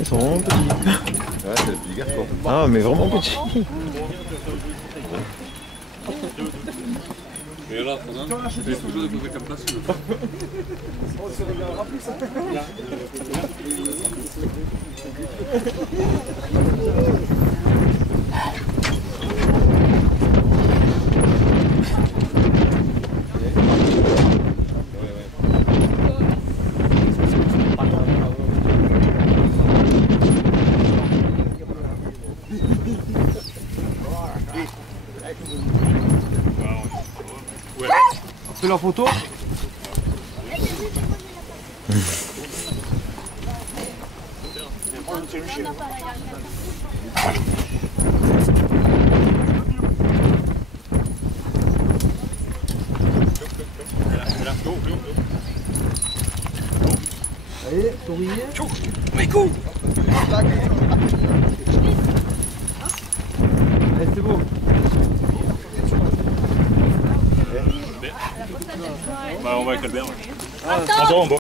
Ils sont vraiment petits. Ouais, c'est le petit garçon. Ah, mais vraiment petits. Et là, je vais toujours découvrir comme place. On fait la photo. Allez, souriez. Allez, c'est bon. Bah, on va avec Albert. Ouais. Attends. Bon.